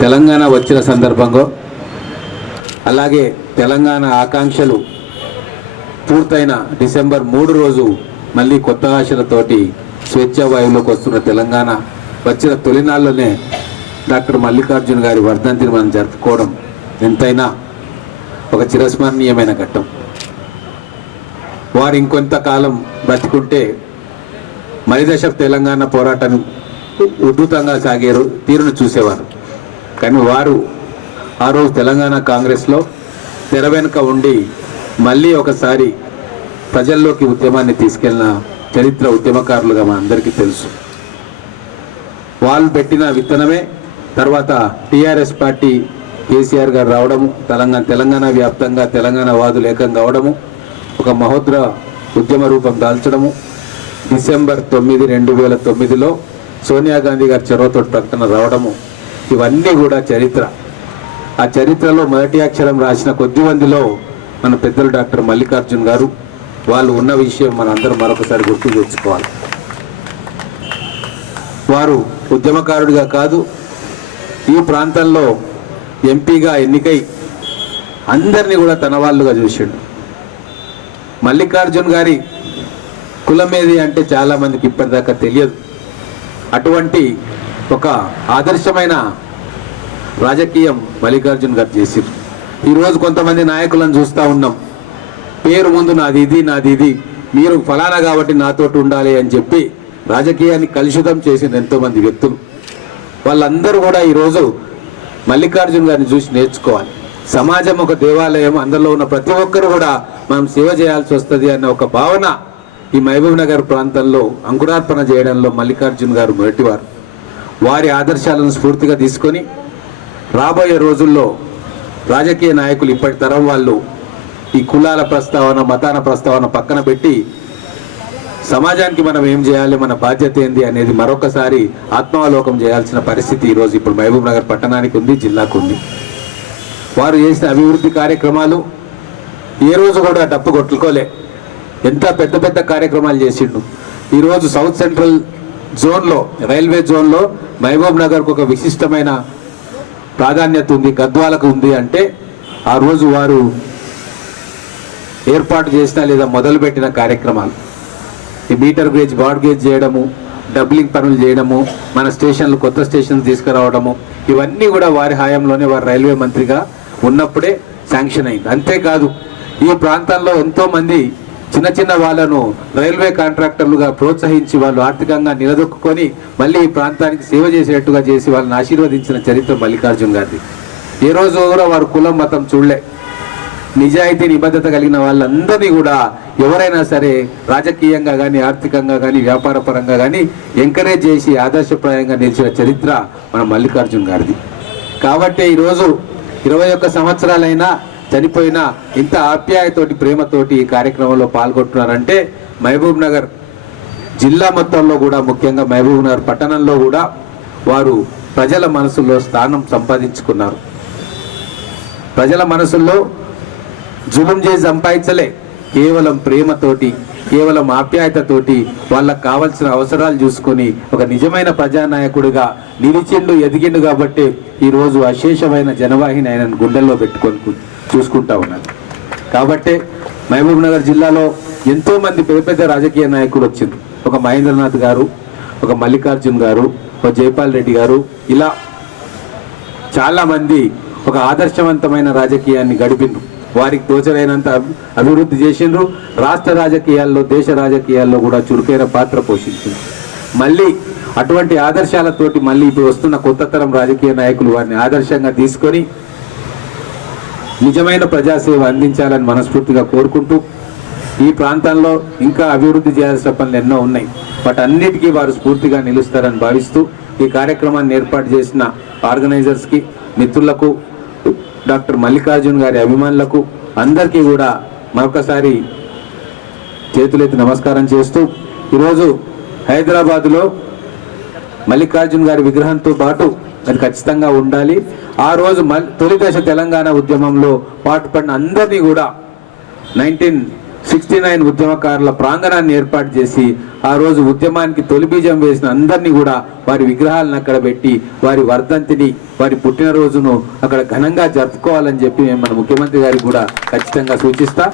తెలంగాణ వచ్చిన సందర్భంగా అలాగే తెలంగాణ ఆకాంక్షలు పూర్తయిన డిసెంబర్ మూడు రోజు మళ్ళీ కొత్త ఆశలతోటి స్వేచ్ఛా వాయువులోకి వస్తున్న తెలంగాణ వచ్చిన తొలినాళ్ళలోనే డాక్టర్ మల్లికార్జున గారి వర్ధంతిని మనం జరుపుకోవడం ఎంతైనా ఒక చిరస్మరణీయమైన ఘట్టం. వారు ఇంకొంతకాలం బ్రతికుంటే మరిదశ తెలంగాణ పోరాటం ఉద్భుతంగా సాగే తీరును చూసేవారు. కానీ వారు ఆ రోజు తెలంగాణ కాంగ్రెస్లో తెర వెనుక ఉండి మళ్ళీ ఒకసారి ప్రజల్లోకి ఉద్యమాన్ని తీసుకెళ్ళిన చరిత్ర ఉద్యమకారులుగా మనందరికీ తెలుసు. వాళ్ళు పెట్టిన విత్తనమే తర్వాత టీఆర్ఎస్ పార్టీ కేసీఆర్ గారు రావడము తెలంగాణ తెలంగాణ వ్యాప్తంగా తెలంగాణ వాదులు ఏకం కావడము ఒక మహోద్ర ఉద్యమ రూపం దాల్చడము. డిసెంబర్ తొమ్మిది రెండు వేల తొమ్మిదిలో సోనియా గాంధీ గారి చొరవతో ప్రకటన రావడము ఇవన్నీ కూడా చరిత్ర. ఆ చరిత్రలో మొదటి అక్షరం రాసిన కొద్ది మందిలో మన పెద్దలు డాక్టర్ మల్లికార్జున్ గారు వాళ్ళు ఉన్న విషయం మనందరం మరొకసారి గుర్తు తెచ్చుకోవాలి. వారు ఉద్యమకారుడిగా కాదు ఈ ప్రాంతంలో ఎంపీగా ఎన్నికై అందరినీ కూడా తన వాళ్ళుగా చూసిండు. మల్లికార్జున్ గారి కులం ఏది అంటే చాలామందికి ఇప్పటిదాకా తెలియదు. అటువంటి ఒక ఆదర్శమైన రాజకీయం మల్లికార్జున్ గారు చేసిరు ఈరోజు కొంతమంది నాయకులను చూస్తూ ఉన్నాం. పేరు ముందు నాది ఇది నాది ఇది. మీరు ఫలానా కాబట్టి నాతోటి ఉండాలి అని చెప్పి రాజకీయాన్ని కలుషితం చేసిన ఎంతోమంది వ్యక్తులు. వాళ్ళందరూ కూడా ఈరోజు మల్లికార్జున్ గారిని చూసి నేర్చుకోవాలి. సమాజం ఒక దేవాలయం అందులో ఉన్న ప్రతి ఒక్కరు కూడా మనం సేవ చేయాల్సి వస్తుంది అన్న ఒక భావన ఈ మహబూబ్ నగర్ ప్రాంతంలో అంకురార్పణ చేయడంలో మల్లికార్జున్ గారు మొదటివారు. వారి ఆదర్శాలను స్ఫూర్తిగా తీసుకొని రాబోయే రోజుల్లో రాజకీయ నాయకులు ఇప్పటి తరం వాళ్ళు ఈ కులాల ప్రస్తావన మతాన ప్రస్తావన పక్కన పెట్టి సమాజానికి మనం ఏం చేయాలి మన బాధ్యత ఏంది అనేది మరొకసారి ఆత్మావలోకం చేయాల్సిన పరిస్థితి ఈరోజు ఇప్పుడు మహబూబ్ నగర్ పట్టణానికి ఉంది జిల్లాకు ఉంది. వారు చేసిన అభివృద్ధి కార్యక్రమాలు ఏ రోజు కూడా డప్పు కొట్టుకోలే. ఎంత పెద్ద పెద్ద కార్యక్రమాలు చేసిండు. ఈరోజు సౌత్ సెంట్రల్ జోన్లో రైల్వే జోన్లో మహబూబ్ నగర్కు ఒక విశిష్టమైన ప్రాధాన్యత ఉంది గద్వాలకు ఉంది అంటే ఆ రోజు వారు ఏర్పాటు చేసిన లేదా మొదలుపెట్టిన కార్యక్రమాలు. ఈ మీటర్ గేజ్ బాడ్ గేజ్ చేయడము డబ్లింగ్ పనులు చేయడము మన స్టేషన్లు కొత్త స్టేషన్లు తీసుకురావడము ఇవన్నీ కూడా వారి హయాంలోనే వారు రైల్వే మంత్రిగా ఉన్నప్పుడే శాంక్షన్ అయింది. అంతేకాదు ఈ ప్రాంతాల్లో ఎంతోమంది చిన్న చిన్న వాళ్ళను రైల్వే కాంట్రాక్టర్లుగా ప్రోత్సహించి వాళ్ళు ఆర్థికంగా నిలదొక్కుని మళ్ళీ ఈ ప్రాంతానికి సేవ చేసేట్టుగా చేసి వాళ్ళని ఆశీర్వదించిన చరిత్ర మల్లికార్జున్ గారిది. ఏ రోజు కూడా వారు కులం మతం చూడలే. నిజాయితీ నిబద్ధత కలిగిన వాళ్ళందరినీ కూడా ఎవరైనా సరే రాజకీయంగా కానీ ఆర్థికంగా కానీ వ్యాపార పరంగా కానీ ఎంకరేజ్ చేసి ఆదర్శప్రాయంగా నిలిచిన చరిత్ర మన మల్లికార్జున్ గారిది. కాబట్టి ఈరోజు ఇరవై ఒక్క సంవత్సరాలైనా చనిపోయిన ఇంత ఆప్యాయతోటి ప్రేమతోటి ఈ కార్యక్రమంలో పాల్గొంటున్నారంటే మహబూబ్ నగర్ జిల్లా మొత్తంలో కూడా ముఖ్యంగా మహబూబ్ నగర్ పట్టణంలో కూడా వారు ప్రజల మనసుల్లో స్థానం సంపాదించుకున్నారు. ప్రజల మనసుల్లో జులుం చేసి సంపాదించలే. కేవలం ప్రేమతోటి కేవలం ఆప్యాయతతోటి వాళ్ళకు కావాల్సిన అవసరాలు చూసుకొని ఒక నిజమైన ప్రజానాయకుడిగా నిలిచిండు ఎదిగిండు కాబట్టి ఈరోజు అశేషమైన జనవాహిని ఆయనను గుండెల్లో పెట్టుకొని చూసుకుంటా ఉన్నారు. కాబట్టి మహబూబ్ నగర్ జిల్లాలో ఎంతో మంది పెద్ద పెద్ద రాజకీయ నాయకులు వచ్చింది ఒక మహేంద్రనాథ్ గారు ఒక మల్లికార్జున్ గారు ఒక జైపాల్ రెడ్డి గారు ఇలా చాలా మంది ఒక ఆదర్శవంతమైన రాజకీయాన్ని గడిపిండ్రు వారికి తోచలేనంత అభివృద్ధి చేసిండ్రు. రాష్ట్ర రాజకీయాల్లో దేశ రాజకీయాల్లో కూడా చురుకైన పాత్ర పోషించింది మళ్ళీ అటువంటి ఆదర్శాలతోటి మళ్ళీ ఇప్పుడు వస్తున్న కొత్త తరం రాజకీయ నాయకులు వారిని ఆదర్శంగా తీసుకొని నిజమైన ప్రజాసేవ అందించాలని మనస్ఫూర్తిగా కోరుకుంటూ ఈ ప్రాంతంలో ఇంకా అభివృద్ధి చేయాల్సిన పనులు ఎన్నో ఉన్నాయి. బట్ అన్నిటికీ వారు స్ఫూర్తిగా నిలుస్తారని భావిస్తూ ఈ కార్యక్రమాన్ని ఏర్పాటు చేసిన ఆర్గనైజర్స్కి మిత్రులకు డాక్టర్ మల్లికార్జున్ గారి అభిమానులకు అందరికీ కూడా మరొకసారి చేతులెత్తి నమస్కారం చేస్తూ ఈరోజు హైదరాబాదులో మల్లికార్జున్ గారి విగ్రహంతో పాటు అది ఖచ్చితంగా ఉండాలి. ఆ రోజు మ తొలి దశ తెలంగాణ ఉద్యమంలో పాటుపడిన అందరినీ కూడా నైన్టీన్ సిక్స్టీ నైన్ ఉద్యమకారుల ప్రాంగణాన్ని ఏర్పాటు చేసి ఆ రోజు ఉద్యమానికి తొలి బీజం వేసిన అందరినీ కూడా వారి విగ్రహాలను అక్కడ పెట్టి వారి వర్ధంతిని వారి పుట్టినరోజును అక్కడ ఘనంగా జరుపుకోవాలని చెప్పి మేము మన ముఖ్యమంత్రి గారికి కూడా ఖచ్చితంగా సూచిస్తా.